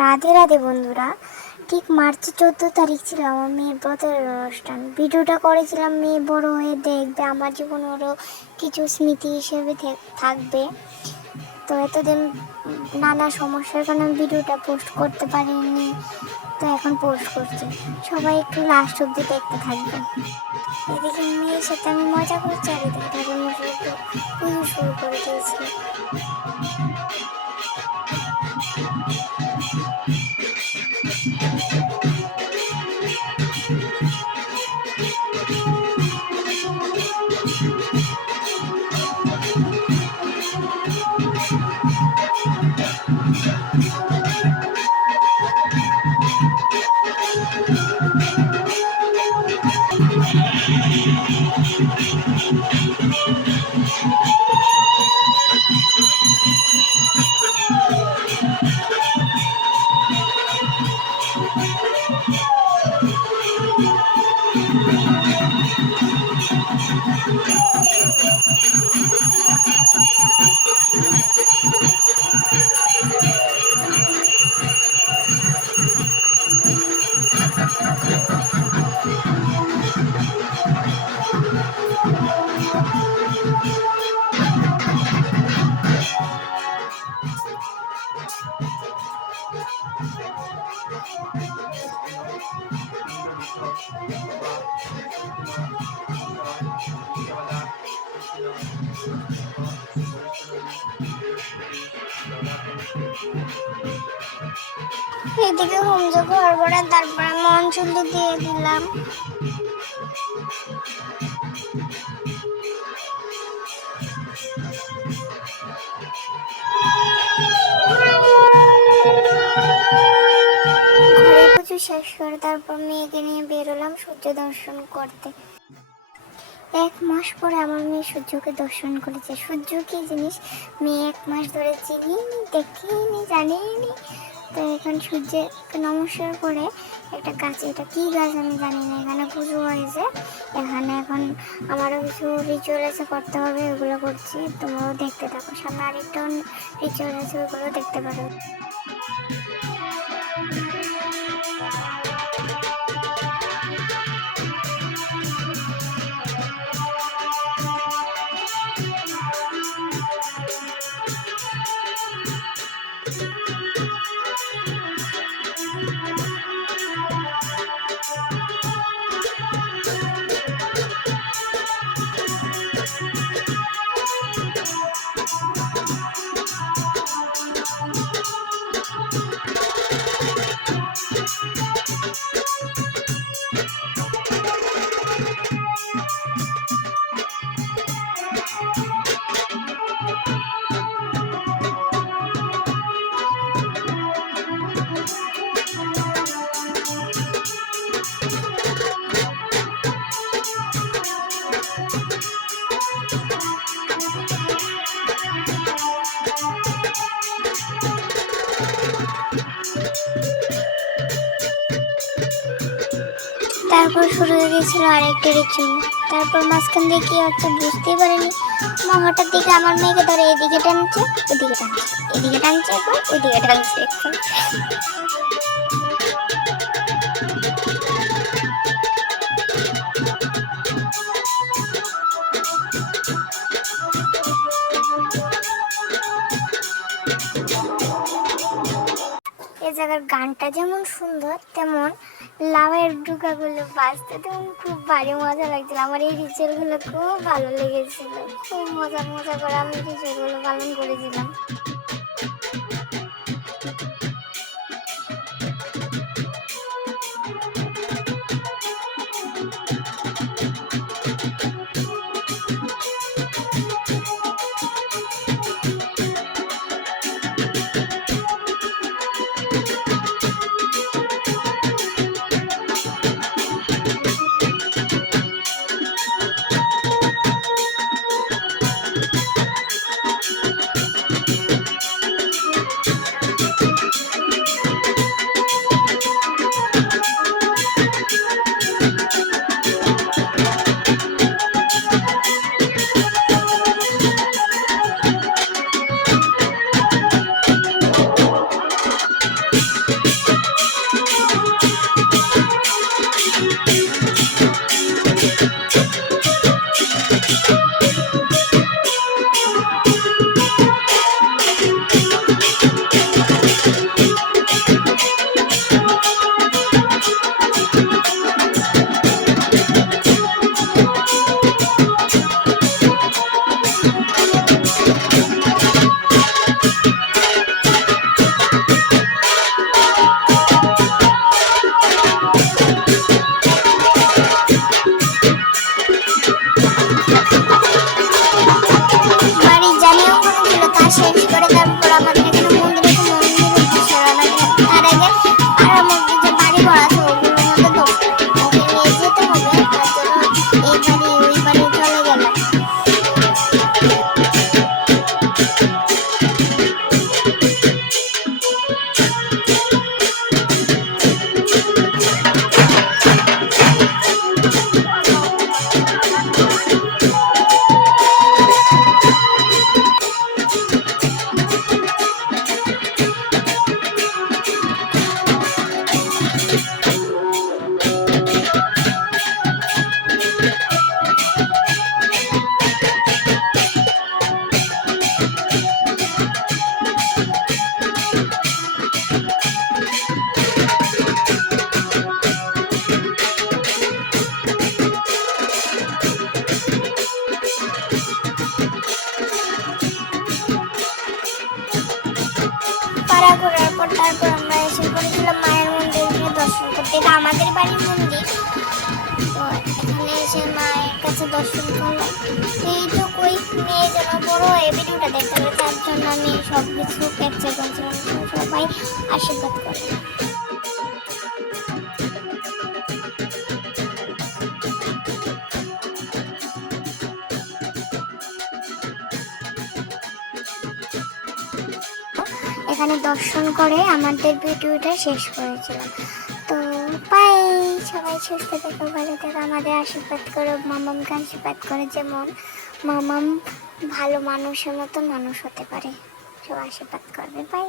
রাধে রাধে বন্ধুরা। ঠিক মার্চের 14 তারিখ ছিল আমার মেয়ের ব্রতের অনুষ্ঠান। ভিডিওটা করেছিলাম মেয়ে বড় হয়ে দেখবে, আমার জীবন ওরও কিছু স্মৃতি হিসেবে থাকবে। তো এতদিন নানা সমস্যার কারণে ভিডিওটা পোস্ট করতে পারিনি, তো এখন পোস্ট করছি। সবাই একটু লাস্ট অব্দি দেখতে থাকবেন। এদিকে মেয়ের সাথে আমি মজা করছি আর এদিকে ঠাকুর মশাই একটু পুজো শুরু করে দিয়েছি। এদিকে হোমযজ্ঞ হওয়ার পরে তারপরে আমি অঞ্জলি দিয়ে দিলাম। ঘরে পুজো শেষ করে তারপর মেয়েকে নিয়ে বেরোলাম সূর্য দর্শন করতে। 1 মাস পরে আমার মেয়ে সূর্যকে দর্শন করেছে। সূর্য কি জিনিস মেয়ে 1 মাস ধরে চিনিনি, দেখিনি, জানিনি। তো এখন সূর্যকে নমস্কার করে একটা গাছ, এটা কি গাছ আমি জানি না, এখানে পুজো হয়েছে। এখানে এখন আমারও কিছু রিচুয়াল আছে, করতে হবে, ওগুলো করছি। তোমরাও দেখতে থাকো, সামনে আরেকটা রিচুয়াল আছে, ওগুলো দেখতে পারো। তারপর শুরু হয়ে গেছিল আরেকটা রিচুয়াল। তারপর মাঝখান দিয়ে কি হচ্ছে বুঝতেই পারিনি। মা হঠাৎ দিকে আমার মেয়েকে ধরে এদিকে টানছে, ওদিকে টানছে, এদিকে টানছে, এখন ওইদিকে টানছে। এখন এই জায়গার গানটা যেমন সুন্দর, তেমন লাউয়ের ডুকাগুলো বাজতে তেমন খুব ভারী মজা লাগছিল। আমার এই রিচুয়ালগুলো খুব ভালো লেগেছিল। খুব মজা মজা করে আমি রিচুয়ালগুলো পালন করেছিলাম। আমাদের বাড়ির মন্দির। তো এখানে এসে মায়ের কাছে দর্শন করলাম। এইটুকুই, মেয়ে যেন বড় হয়ে ভিডিওটা দেখতে পারে তার জন্য আমি সব কিছু ক্যাপচার করছিলাম। সবাই আশীর্বাদ করে। এখানে দর্শন করে আমাদের ভিডিওটা শেষ করেছিলাম। তো বাই, সবাই সুস্থ থেকো, ভালো থেকো, আমাদের আশীর্বাদ করো, মামামকে আশীর্বাদ করে যেমন মামাম ভালো মানুষের মতো মানুষ হতে পারে, সবাই আশীর্বাদ করবে। বাই।